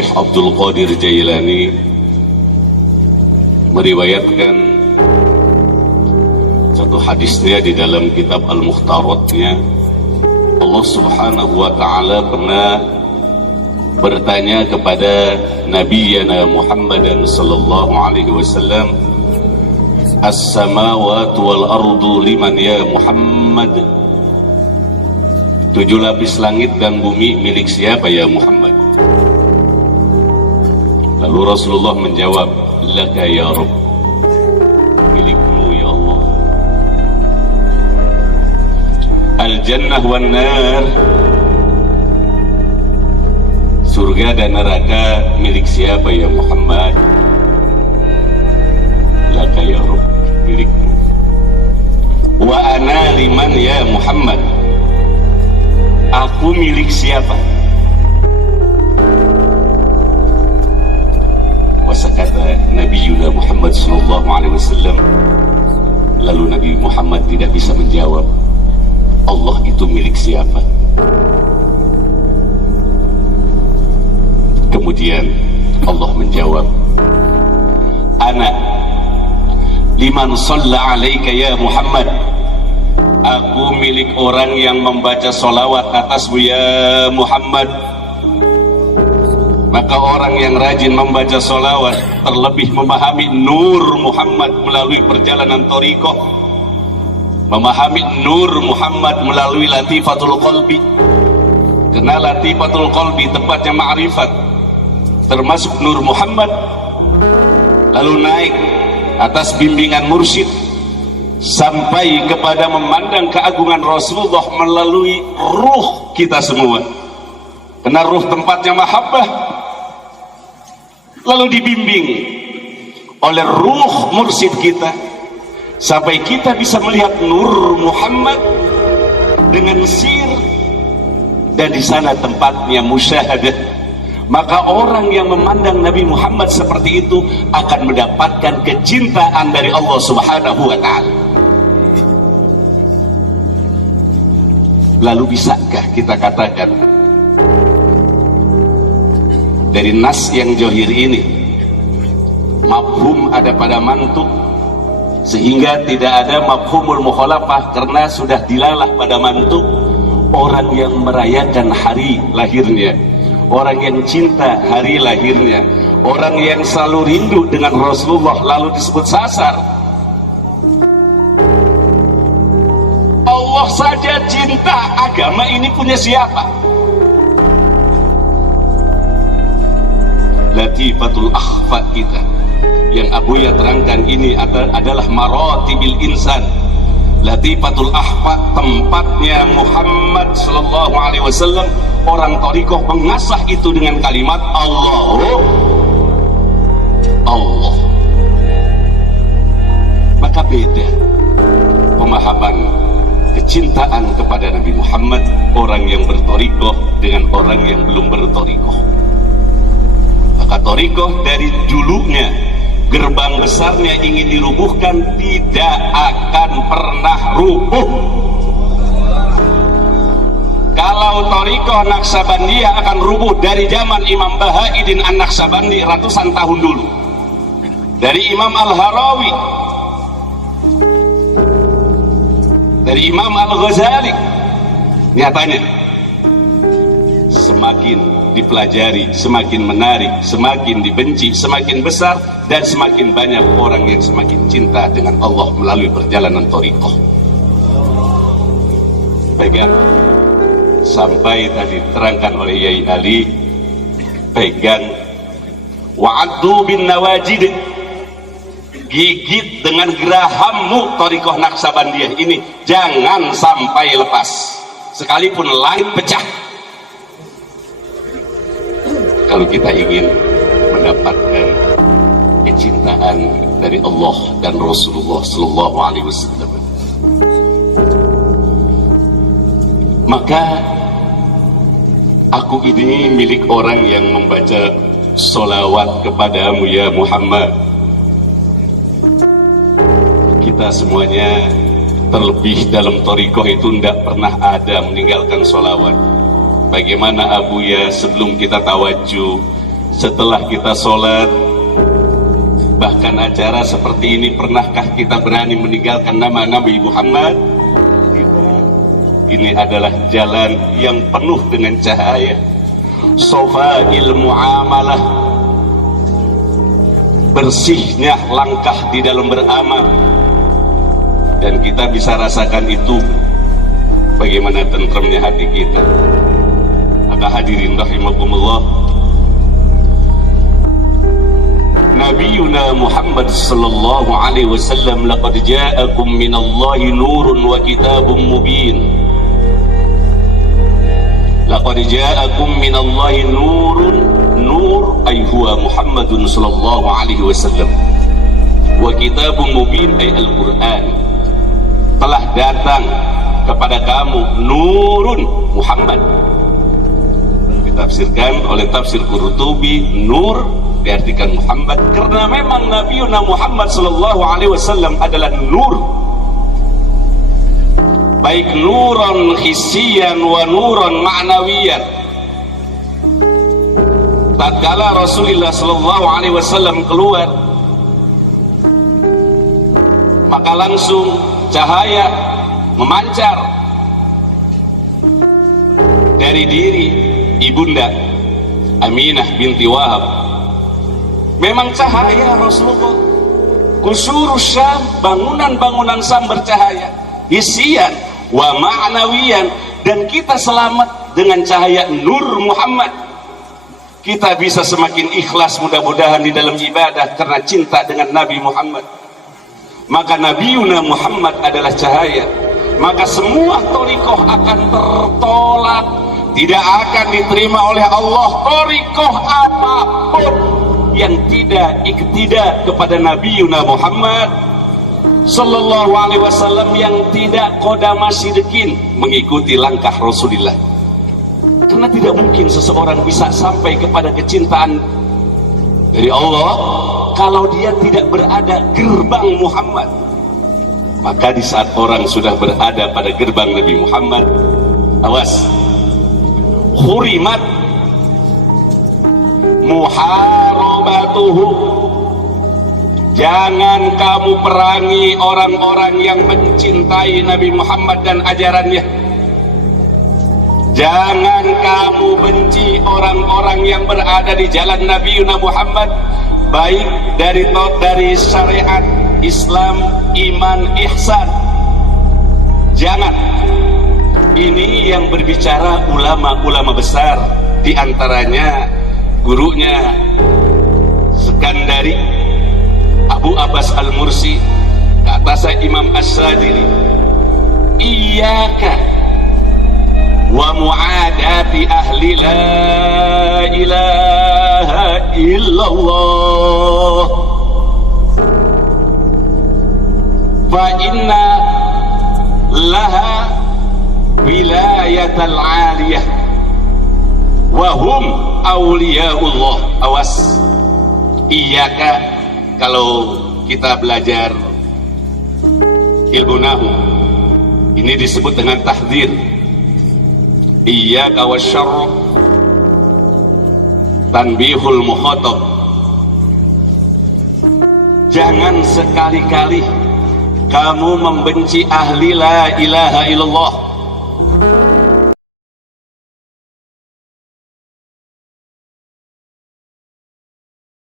Syekh Abdul Qadir Jailani meriwayatkan satu hadisnya di dalam kitab Al-Mukhtaratnya. Allah Subhanahu wa ta'ala pernah bertanya kepada Nabiyana Muhammadan sallallahu alaihi wasallam, As-samawatu wal ardu liman ya Muhammad? 7 lapis langit dan bumi milik siapa ya Muhammad? Lalu Rasulullah menjawab, laka ya Rabb, milikmu ya Allah. Al-jannah wan nar, surga dan neraka milik siapa ya Muhammad? Laka ya Rabb, milikmu. Wa ana liman ya Muhammad, aku milik siapa? Wasakata Nabi Yuna Muhammad sallallahu alaihi wasallam. Lalu Nabi Muhammad tidak bisa menjawab, Allah itu milik siapa? Kemudian Allah menjawab, Ana liman shalla alaika ya Muhammad, aku milik orang yang membaca sholawat atasmu ya Muhammad. Maka orang yang rajin membaca sholawat, terlebih memahami nur Muhammad melalui perjalanan thariqah, memahami nur Muhammad melalui latifatul qalbi. Karena latifatul qalbi tempatnya ma'rifat, termasuk nur Muhammad, lalu naik atas bimbingan mursyid sampai kepada memandang keagungan Rasulullah melalui ruh kita semua. Karena ruh tempatnya mahabbah, lalu dibimbing oleh ruh mursyid kita sampai kita bisa melihat nur Muhammad dengan sir, dan di sana tempatnya musyahadah. Maka orang yang memandang Nabi Muhammad seperti itu akan mendapatkan kecintaan dari Allah Subhanahu wa ta'ala. Lalu bisakah kita katakan dari nas yang johir ini mafhum ada pada mantuk, sehingga tidak ada mafhumul mukhalafah karena sudah dilalah pada mantuk? Orang yang merayakan hari lahirnya, orang yang cinta hari lahirnya, orang yang selalu rindu dengan Rasulullah lalu disebut sasar. Allah saja cinta, agama ini punya siapa? Latifatul akhfa kita yang Abuya terangkan ini adalah maratibil insan. Latifatul akhfa tempatnya Muhammad sallallahu alaihi wasallam. Orang thariqah mengasah itu dengan kalimat Allah. Maka beda pemahaman kecintaan kepada Nabi Muhammad orang yang berthariqah dengan orang yang belum berthariqah. Maka thariqah dari dulunya gerbang besarnya ingin dirubuhkan, tidak akan pernah rubuh. Kalau thariqah Naqsabandiyah akan rubuh dari zaman Imam Baha'iddin An-Naqsabandi ratusan tahun dulu, dari Imam Al-Harawi, dari Imam Al-Ghazali. Nyatanya semakin dipelajari, semakin menarik, semakin dibenci, semakin besar, dan semakin banyak orang yang semakin cinta dengan Allah melalui perjalanan thariqah. Pegang sampai tadi terangkan oleh Yai Ali, pegang wa'addu bin nawajid, gigit dengan gerahammu thariqah Naqsabandiyah ini, jangan sampai lepas sekalipun langit pecah. Kalau kita ingin mendapatkan kecintaan dari Allah dan Rasulullah sallallahu alaihi wasallam, maka aku ini milik orang yang membaca sholawat kepadamu ya Muhammad. Kita semuanya terlebih dalam thariqah itu tidak pernah ada meninggalkan sholawat. Bagaimana Abuya sebelum kita tawajuh setelah kita sholat, bahkan acara seperti ini, pernahkah kita berani meninggalkan nama Nabi Muhammad? Ini adalah jalan yang penuh dengan cahaya, sofail muamalah, bersihnya langkah di dalam beramal, dan kita bisa rasakan itu bagaimana tentremnya hati kita. Maka hadirin rahimakumullah, Nabiuna Muhammad sallallahu alaihi wasallam, laqad ja'akum minallahi nurun wa kitabun mubin. Laqad ja'akum minallahi nurun, nur ay huwa Muhammadun sallallahu alaihi wasallam, wa kitabun mubin ay Al-Qur'an. Telah datang kepada kamu nurun, Muhammad. Ditafsirkan oleh tafsir Qurtubi, nur diartikan Muhammad karena memang Nabiuna Muhammad sallallahu alaihi wasallam adalah nur, baik nuron hissiyan wa nuron ma'nawiyan. Tatkala Rasulullah sallallahu alaihi wasallam keluar, maka langsung cahaya memancar dari diri ibunda Aminah binti Wahab. Memang cahaya Rasulullah. Kusurus Syam, bangunan-bangunan Syam bercahaya hisian wa ma'nawiyan, dan kita selamat dengan cahaya nur Muhammad. Kita bisa semakin ikhlas mudah-mudahan di dalam ibadah karena cinta dengan Nabi Muhammad. Maka Nabiuna Muhammad adalah cahaya, maka semua thariqah akan tertolak, tidak akan diterima oleh Allah. Thariqah apapun yang tidak iktidak kepada Nabiuna Muhammad sallallahu alaihi wasallam, yang tidak qodama sidikin, mengikuti langkah Rasulullah. Karena tidak mungkin seseorang bisa sampai kepada kecintaan dari Allah kalau dia tidak berada gerbang Muhammad. Maka di saat orang sudah berada pada gerbang Nabi Muhammad, awas, hurimat muharabatuhu, jangan kamu perangi orang-orang yang mencintai Nabi Muhammad dan ajarannya. Jangan kamu benci orang-orang yang berada di jalan Nabi Muhammad, baik dari syariat Islam, iman, ihsan. Jangan. Ini yang berbicara ulama-ulama besar, di antaranya gurunya Sekandari, Abu Abbas Al-Mursi, ke atasnya Imam As-Sadili. Iyaka wa mu'adati ahli la ilaha illallah, fa inna laha wilayatal aliyah wa hum awliyaullah. Awas, iyaka, kalau kita belajar ilmu nahwu ini disebut dengan tahdzir. Iyyaka wasyarr, tanbihul mukhatab. Jangan sekali-kali kamu membenci ahli la ilaha illallah.